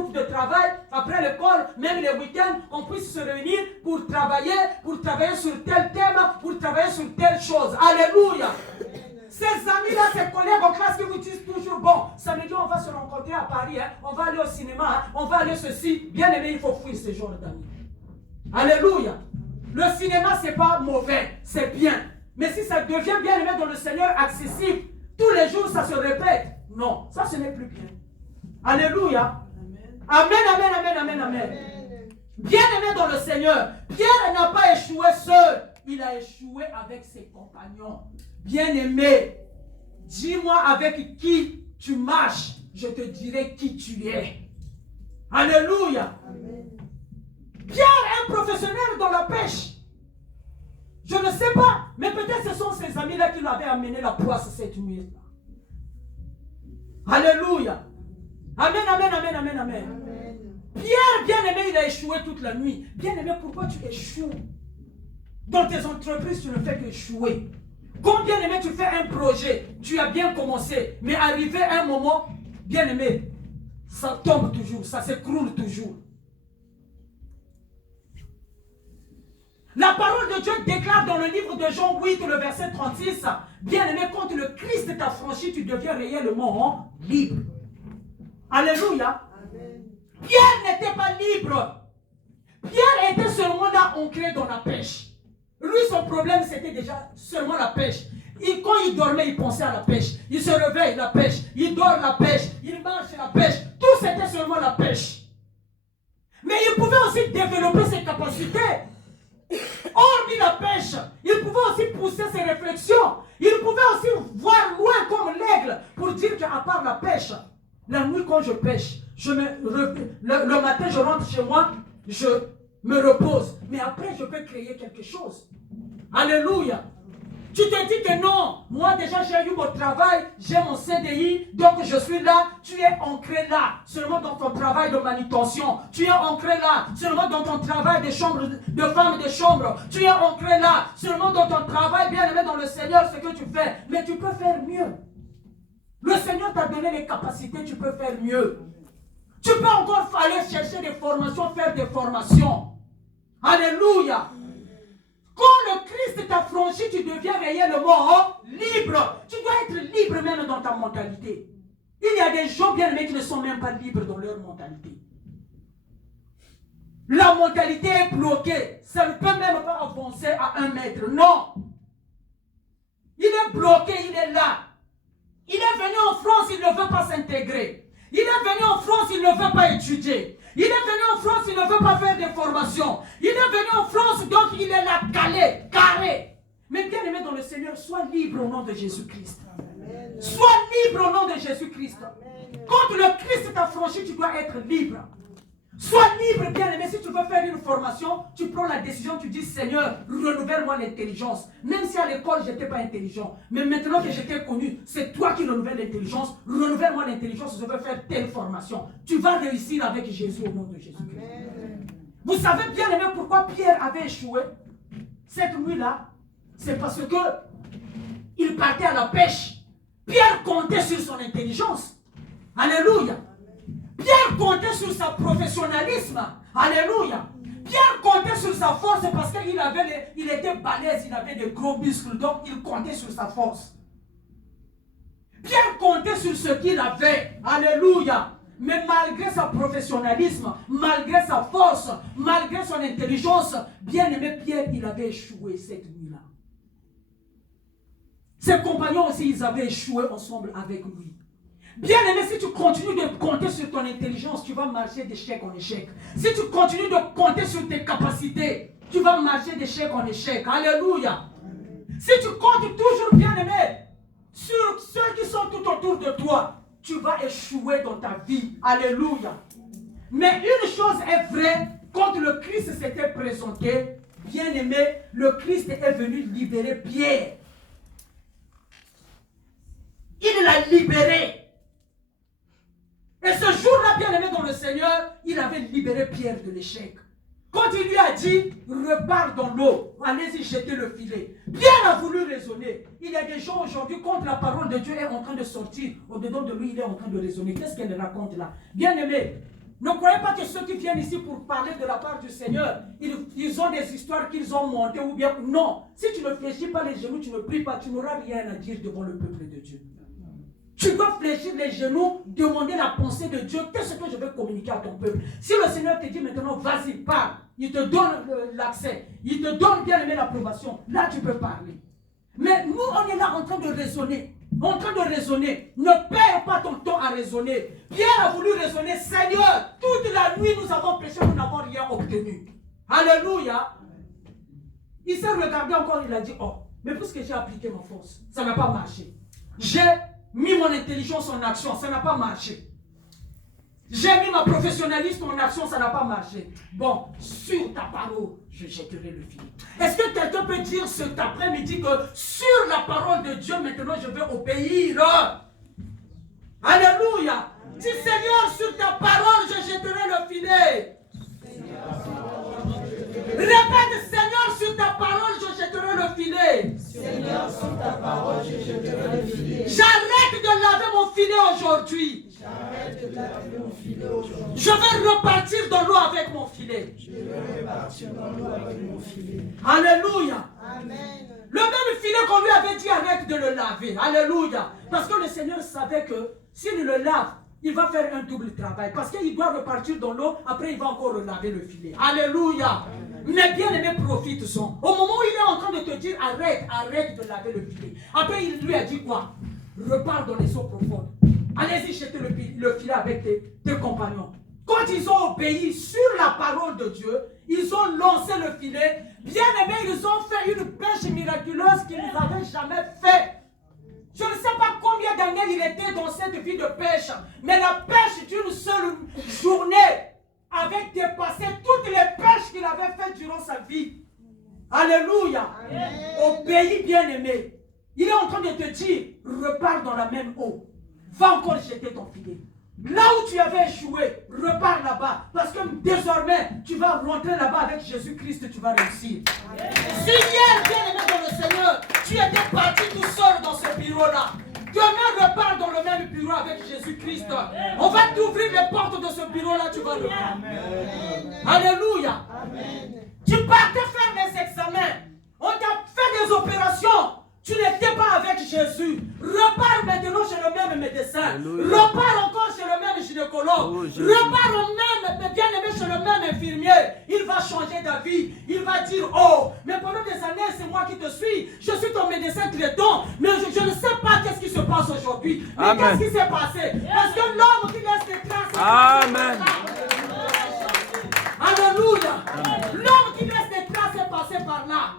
groupe de travail, après l'école, même les week-ends, on puisse se réunir pour travailler sur tel thème, pour travailler sur telle chose. Alléluia. Ces amis-là, ces collègues en classe qui vous disent toujours, bon, samedi on va se rencontrer à Paris, hein, on va aller au cinéma, hein, on va aller ceci. Bien aimé, il faut fuir ce genre d'amis. Alléluia. Le cinéma, ce n'est pas mauvais, c'est bien. Mais si ça devient bien aimé dans le Seigneur accessible, tous les jours ça se répète. Non, ça ce n'est plus bien. Alléluia. Amen, amen, amen, amen, amen. Bien aimé dans le Seigneur, Pierre n'a pas échoué seul, il a échoué avec ses compagnons. Bien aimé, dis-moi avec qui tu marches, je te dirai qui tu es. Alléluia. Amen. Pierre est un professionnel dans la pêche. Je ne sais pas, mais peut-être ce sont ses amis-là qui l'avaient amené la poisse cette nuit-là. Alléluia. Amen, amen, amen, amen, amen. Pierre, bien aimé, il a échoué toute la nuit. Bien aimé, pourquoi tu échoues? Dans tes entreprises, tu ne fais qu'échouer. Comme bien aimé, tu fais un projet, tu as bien commencé, mais arrivé à un moment, bien aimé, ça tombe toujours, ça s'écroule toujours. La parole de Dieu déclare dans le livre de Jean 8, le verset 36, bien aimé, quand le Christ t'a franchi, tu deviens réellement libre. Alléluia. Amen. Pierre n'était pas libre. Pierre était seulement là ancré dans la pêche. Lui, son problème, c'était déjà seulement la pêche. Et quand il dormait, il pensait à la pêche. Il se réveille, la pêche. Il dort, la pêche. Il marche, la pêche. Tout, c'était seulement la pêche. Mais il pouvait aussi développer ses capacités. Hormis la pêche, il pouvait aussi pousser ses réflexions. Il pouvait aussi voir loin comme l'aigle pour dire qu'à part la pêche, la nuit quand je pêche, le matin je rentre chez moi, je me repose. Mais après je peux créer quelque chose. Alléluia. Tu te dis que non, moi déjà j'ai eu mon travail, j'ai mon CDI, donc je suis là, tu es ancré là, seulement dans ton travail de manutention, tu es ancré là, seulement dans ton travail de chambre, de femme de chambre, tu es ancré là, seulement dans ton travail, bien aimé dans le Seigneur, ce que tu fais, mais tu peux faire mieux. Le Seigneur t'a donné les capacités, tu peux faire mieux. Tu peux encore aller chercher des formations, faire des formations. Alléluia. Quand le Christ t'a franchi, tu deviens réellement libre. Tu dois être libre même dans ta mentalité. Il y a des gens bien aimés qui ne sont même pas libres dans leur mentalité. La mentalité est bloquée. Ça ne peut même pas avancer à 1 mètre. Non. Il est bloqué, il est là. Il est venu en France, il ne veut pas s'intégrer. Il est venu en France, il ne veut pas étudier. Il est venu en France, il ne veut pas faire des formations. Il est venu en France, donc il est là calé, carré. Mais bien aimé dans le Seigneur, sois libre au nom de Jésus-Christ. Sois libre au nom de Jésus-Christ. Quand le Christ t'a franchi, tu dois être libre. Sois libre, bien aimé. Si tu veux faire une formation, tu prends la décision, tu dis Seigneur, renouvelle-moi l'intelligence. Même si à l'école, je n'étais pas intelligent. Mais maintenant que je t'ai connu, c'est toi qui renouvelles l'intelligence. Renouvelle-moi l'intelligence, je veux faire telle formation. Tu vas réussir avec Jésus au nom de Jésus-Christ. Vous savez bien aimé pourquoi Pierre avait échoué cette nuit-là? C'est parce que il partait à la pêche. Pierre comptait sur son intelligence. Alléluia. Pierre comptait sur son professionnalisme. Alléluia. Pierre comptait sur sa force parce qu'il était balèze, il avait de gros muscles, donc il comptait sur sa force. Pierre comptait sur ce qu'il avait. Alléluia. Mais malgré son professionnalisme, malgré sa force, malgré son intelligence, bien aimé Pierre, il avait échoué cette nuit-là. Ses compagnons aussi, ils avaient échoué ensemble avec lui. Bien aimé, si tu continues de compter sur ton intelligence, tu vas marcher d'échec en échec. Si tu continues de compter sur tes capacités, tu vas marcher d'échec en échec. Alléluia. Si tu comptes toujours, bien aimé, sur ceux qui sont tout autour de toi, tu vas échouer dans ta vie. Alléluia. Mais une chose est vraie, quand le Christ s'était présenté, bien aimé, le Christ est venu libérer Pierre. Il l'a libéré. Et ce jour-là, bien aimé dans le Seigneur, il avait libéré Pierre de l'échec. Quand il lui a dit, repars dans l'eau, allez-y jeter le filet. Pierre a voulu raisonner. Il y a des gens aujourd'hui, quand la parole de Dieu est en train de sortir, au-dedans de lui, il est en train de raisonner. Qu'est-ce qu'elle raconte là? Bien aimé, Ne croyez pas que ceux qui viennent ici pour parler de la part du Seigneur, ils ont des histoires qu'ils ont montées ou bien... Non. Si tu ne fléchis pas les genoux, tu ne pries pas, tu n'auras rien à dire devant le peuple de Dieu. Tu dois fléchir les genoux, demander la pensée de Dieu. Qu'est-ce que je vais communiquer à ton peuple? Si le Seigneur te dit maintenant, vas-y, parle, il te donne l'accès, il te donne bien aimé l'approbation, là tu peux parler. Mais nous, on est là en train de raisonner. En train de raisonner. Ne perds pas ton temps à raisonner. Pierre a voulu raisonner. Seigneur, toute la nuit nous avons péché, nous n'avons rien obtenu. Alléluia. Il s'est regardé encore, il a dit, oh, mais puisque j'ai appliqué ma force, ça n'a pas marché. J'ai mis mon intelligence en action, ça n'a pas marché. J'ai mis ma professionnalisme en action, ça n'a pas marché. Bon, sur ta parole, je jetterai le filet. Est-ce que quelqu'un peut dire cet après-midi que sur la parole de Dieu, maintenant je vais obéir? Alléluia. Dis Seigneur, sur ta parole, je jetterai le filet. Répète, Seigneur, sur ta parole, je jetterai le filet. Seigneur, sur ta parole, je jetterai le filet. J'arrête de laver mon filet aujourd'hui. J'arrête de laver mon filet aujourd'hui. Je vais repartir dans l'eau avec mon filet. Je vais repartir dans l'eau avec mon filet. Alléluia. Amen. Le même filet qu'on lui avait dit, arrête de le laver. Alléluia. Parce que le Seigneur savait que s'il le lave, il va faire un double travail. Parce qu'il doit repartir dans l'eau, après il va encore relaver le filet. Alléluia. Mais bien aimé, profite-en. Au moment où il est en train de te dire, arrête de laver le filet. Après il lui a dit quoi? Repars dans les eaux profondes. Allez-y jeter le filet avec tes compagnons. Quand ils ont obéi sur la parole de Dieu, ils ont lancé le filet. Bien aimé, ils ont fait une pêche miraculeuse qu'ils n'avaient jamais fait. Je ne sais pas combien d'années il était dans cette vie de pêche, mais la pêche d'une seule journée avait dépassé toutes les pêches qu'il avait faites durant sa vie. Alléluia. Obéis, bien aimé. Il est en train de te dire, repars dans la même eau. Va encore jeter ton filet. Là où tu avais échoué, repars là-bas. Parce que désormais, tu vas rentrer là-bas avec Jésus-Christ, tu vas réussir. Si hier, bien aimé dans le Seigneur, tu étais parti tout seul dans ce bureau-là, demain, repars dans le même bureau avec Jésus-Christ. On va t'ouvrir les portes de ce bureau-là, tu vas le voir. Alléluia. Tu partais faire les examens. On t'a fait des opérations. Tu n'étais pas avec Jésus. Repars maintenant chez le même médecin. Alléluia. Repars encore chez le même gynécologue. Repars au même, bien aimé, chez le même infirmier. Il va changer d'avis. Il va dire, oh, mais pendant des années, c'est moi qui te suis. Je suis ton médecin traitant. Mais je ne sais pas qu'est-ce qui se passe aujourd'hui. Mais qu'est-ce qui s'est passé? Parce que l'homme qui laisse des traces. Amen. Alléluia. L'homme qui laisse des traces est passé par là.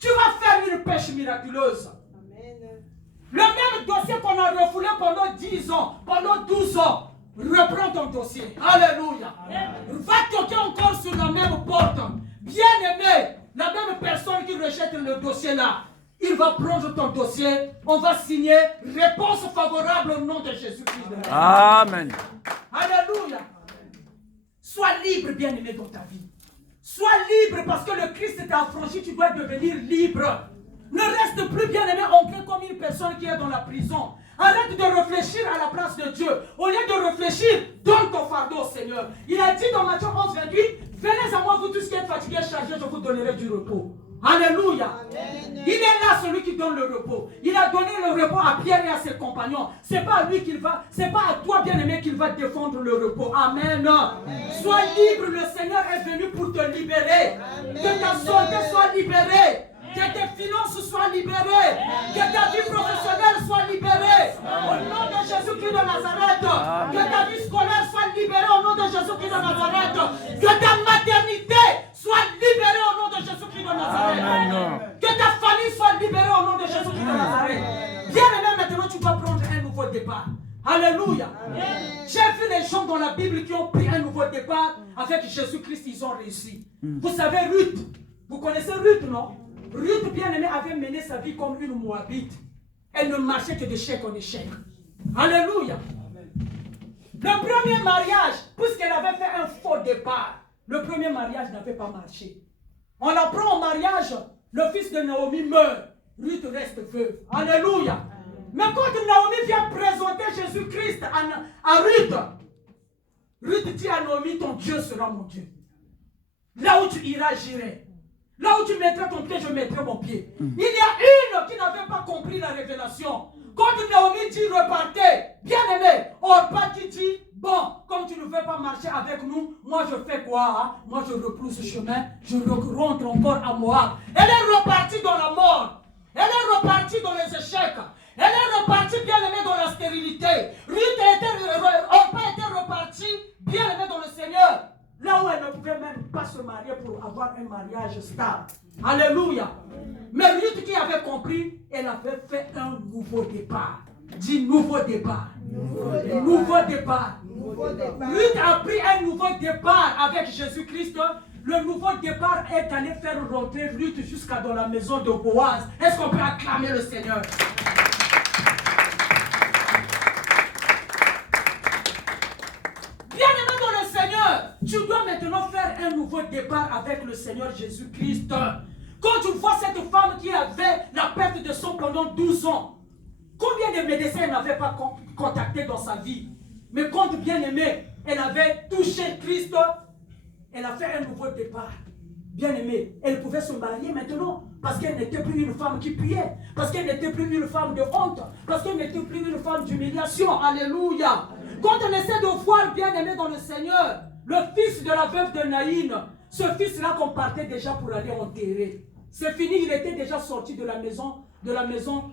Tu vas faire une pêche miraculeuse. Amen. Le même dossier qu'on a refoulé pendant 10 ans, pendant 12 ans, reprends ton dossier. Alléluia. Amen. Va toquer encore sur la même porte. Bien aimé, la même personne qui rejette le dossier là, il va prendre ton dossier, on va signer réponse favorable au nom de Jésus-Christ. Amen. Alléluia. Sois libre, bien aimé, dans ta vie. Sois libre parce que le Christ t'a affranchi, tu dois devenir libre. Ne reste plus bien aimé ancré comme une personne qui est dans la prison. Arrête de réfléchir à la place de Dieu. Au lieu de réfléchir, donne ton fardeau au Seigneur. Il a dit dans Matthieu 11, 28, venez à moi vous tous qui êtes fatigués et chargés, je vous donnerai du repos. Alléluia. Amen. Il est là celui qui donne le repos. Il a donné le repos à Pierre et à ses compagnons. C'est pas à lui qu'il va, c'est pas à toi bien aimé qu'il va défendre le repos. Amen. Amen. Sois libre, le Seigneur est venu pour te libérer. Amen. Que ta santé soit libérée. Que tes finances soient libérées. Que ta vie professionnelle soit libérée. Au nom de Jésus-Christ de Nazareth. Amen. Que ta vie scolaire soit libérée au nom de Jésus-Christ de Nazareth. Que ta maternité soit libérée au nom de Jésus-Christ de Nazareth. Amen. Que ta famille soit libérée au nom de Jésus-Christ de Nazareth. Bien aimé, maintenant tu vas prendre un nouveau départ. Alléluia. J'ai vu les gens dans la Bible qui ont pris un nouveau départ. Avec Jésus-Christ, ils ont réussi. Vous savez Ruth. Vous connaissez Ruth, non? Ruth, bien aimée, avait mené sa vie comme une Moabite. Elle ne marchait que d'échec en échec. Alléluia. Le premier mariage, puisqu'elle avait fait un faux départ, le premier mariage n'avait pas marché. On la prend au mariage, le fils de Naomi meurt. Ruth reste veuve. Alléluia. Mais quand Naomi vient présenter Jésus-Christ à Ruth, Ruth dis à Naomi, ton Dieu sera mon Dieu. Là où tu iras, j'irai. Là où tu mettras ton pied, je mettrai mon pied. Il y a une qui n'avait pas compris la révélation. Quand Naomi dit repartez, bien aimé, Orpa qui dit bon, comme tu ne veux pas marcher avec nous, moi je fais quoi hein? Moi je repousse ce chemin, je rentre encore à Moab. Elle est repartie dans la mort. Elle est repartie dans les échecs. Elle est repartie bien aimée dans la stérilité. Orpa était repartie bien aimée dans le Seigneur. Là où elle ne pouvait même pas se marier pour avoir un mariage stable. Alléluia. Mais Ruth qui avait compris, elle avait fait un nouveau départ. Dis nouveau départ. Nouveau départ. Ruth a pris un nouveau départ avec Jésus-Christ. Le nouveau départ est allé faire rentrer Ruth jusqu'à dans la maison de Boaz. Est-ce qu'on peut acclamer le Seigneur? Bien-aimé dans le Seigneur, tu dois maintenant faire un nouveau départ avec le Seigneur Jésus-Christ. Quand tu vois cette femme qui avait la perte de sang pendant 12 ans, combien de médecins elle n'avait pas contacté dans sa vie? Mais quand bien aimé, elle avait touché Christ, elle a fait un nouveau départ. Bien aimé, elle pouvait se marier maintenant parce qu'elle n'était plus une femme qui priait, parce qu'elle n'était plus une femme de honte, parce qu'elle n'était plus une femme d'humiliation. Alléluia. Quand on essaie de voir bien aimé dans le Seigneur, le fils de la veuve de Naïn, ce fils-là qu'on partait déjà pour aller enterrer. C'est fini, il était déjà sorti de la maison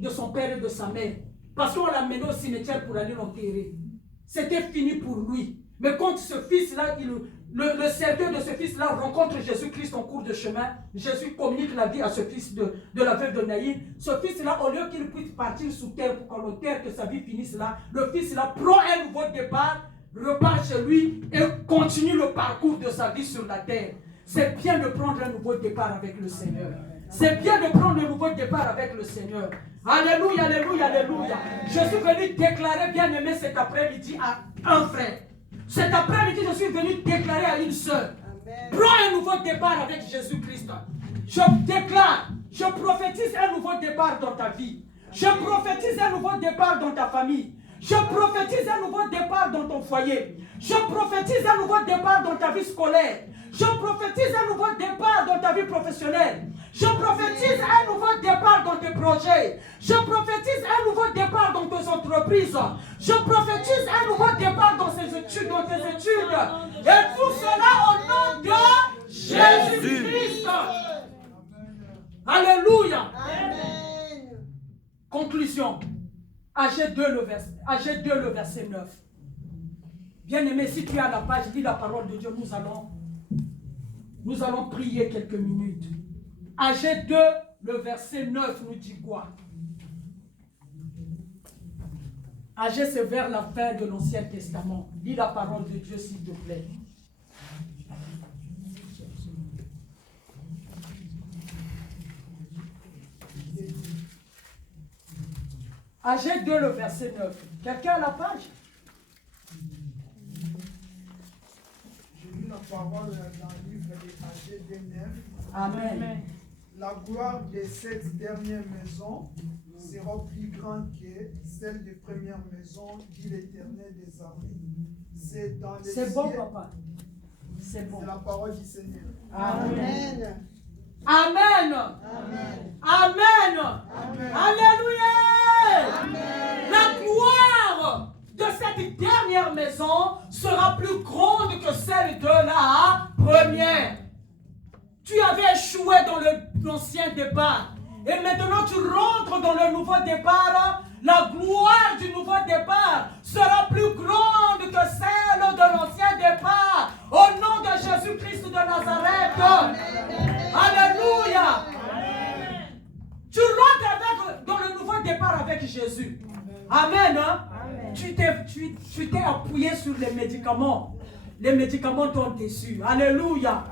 de son père et de sa mère. Parce qu'on l'a mené au cimetière pour aller l'enterrer. C'était fini pour lui. Mais quand ce fils-là, le serviteur de ce fils-là rencontre Jésus-Christ en cours de chemin, Jésus communique la vie à ce fils de la veuve de Naïn. Ce fils-là, au lieu qu'il puisse partir sous terre pour qu'on l'enterre, que sa vie finisse là, le fils-là prend un nouveau départ, repart chez lui et continue le parcours de sa vie sur la terre. C'est bien de prendre un nouveau départ avec le Seigneur. C'est bien de prendre un nouveau départ avec le Seigneur. Alléluia, alléluia, alléluia. Je suis venu déclarer, bien aimé, cet après-midi à un frère. Cet après-midi, je suis venu déclarer à une sœur. Prends un nouveau départ avec Jésus-Christ. Je déclare, je prophétise un nouveau départ dans ta vie. Je prophétise un nouveau départ dans ta famille. Je prophétise un nouveau départ dans ton foyer. Je prophétise un nouveau départ dans ta vie scolaire. Je prophétise un nouveau départ dans ta vie professionnelle. Je prophétise un nouveau départ dans tes projets. Je prophétise un nouveau départ dans tes entreprises. Je prophétise un nouveau départ dans tes études. Et tout cela au nom de Jésus-Christ. Alléluia. Amen. Conclusion. AG2 le verset 9. Bien-aimé, si tu es à la page, lis la parole de Dieu, nous allons prier quelques minutes. AG2, le verset 9 nous dit quoi? AG, c'est vers la fin de l'Ancien Testament. Lis la parole de Dieu, s'il te plaît. AG2, le verset 9. Quelqu'un à la page? Je lis la parole dans le livre de AG 9. Amen. La gloire de cette dernière maison sera plus grande que celle des premières maisons, dit l'Éternel des armées. C'est dans les C'est bon, cieux. papa. C'est bon. C'est la parole du Seigneur. Amen. Amen. Amen. Amen. Amen. Amen. Alléluia. Amen. La gloire de cette dernière maison sera plus grande que celle de la première. Tu avais échoué dans l'ancien départ. Et maintenant tu rentres dans le nouveau départ. La gloire du nouveau départ sera plus grande que celle de l'ancien départ. Au nom de Jésus-Christ de Nazareth. Alléluia. Tu rentres dans le nouveau départ avec Jésus. Amen. Hein? Amen. Tu t'es appuyé sur les médicaments. Les médicaments t'ont déçu. Alléluia.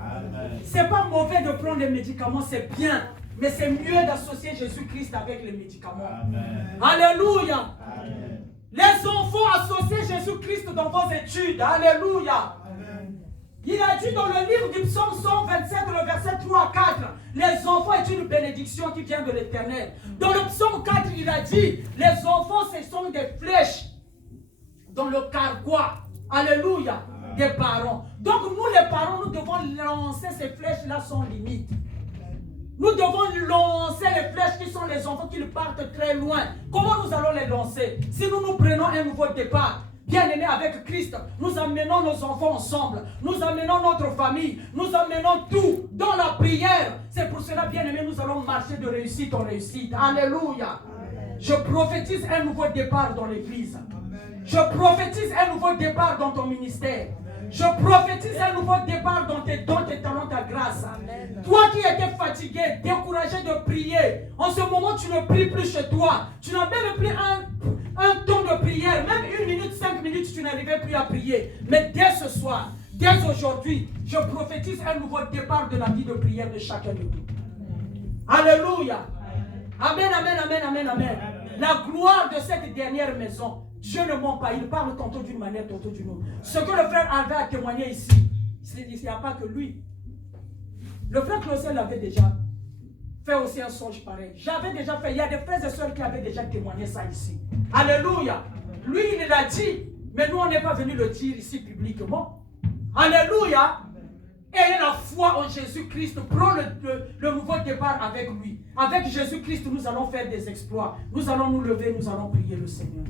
C'est pas mauvais de prendre les médicaments, c'est bien. Mais c'est mieux d'associer Jésus-Christ avec les médicaments. Amen. Alléluia. Amen. Les enfants, associez Jésus-Christ dans vos études. Alléluia. Amen. Il a dit dans le livre du psaume 127, le verset 3 à 4, les enfants est une bénédiction qui vient de l'Éternel. Dans le psaume 4, il a dit, les enfants, ce sont des flèches dans le carquois. Alléluia. des parents. Donc nous les parents, nous devons lancer ces flèches-là sans limite. Nous devons lancer les flèches qui sont les enfants qui partent très loin. Comment nous allons les lancer? Si nous prenons un nouveau départ, bien-aimés avec Christ, nous amenons nos enfants ensemble, nous amenons notre famille, nous amenons tout dans la prière. C'est pour cela, bien-aimés, nous allons marcher de réussite en réussite. Alléluia. Je prophétise un nouveau départ dans l'église. Je prophétise un nouveau départ dans ton ministère. Je prophétise un nouveau départ dans tes dons, tes talents, ta grâce. Amen. Toi qui étais fatigué, découragé de prier, en ce moment tu ne pries plus chez toi. Tu n'as même plus un temps de prière. Même 1 minute, 5 minutes, tu n'arrivais plus à prier. Mais dès ce soir, dès aujourd'hui, je prophétise un nouveau départ de la vie de prière de chacun de nous. Alléluia. Amen, amen, amen, amen, amen. La gloire de cette dernière maison, Dieu ne ment pas, il parle tantôt d'une manière, tantôt d'une autre. Ce que le frère Albert a témoigné ici, il n'y a pas que lui. Le frère Clausel l'avait déjà fait aussi un songe pareil. J'avais déjà fait, il y a des frères et sœurs qui avaient déjà témoigné ça ici. Alléluia. Lui, il l'a dit, mais nous, on n'est pas venu le dire ici publiquement. Alléluia. Et la foi en Jésus-Christ prend le nouveau départ avec lui. Avec Jésus-Christ, nous allons faire des exploits. Nous allons nous lever, nous allons prier le Seigneur.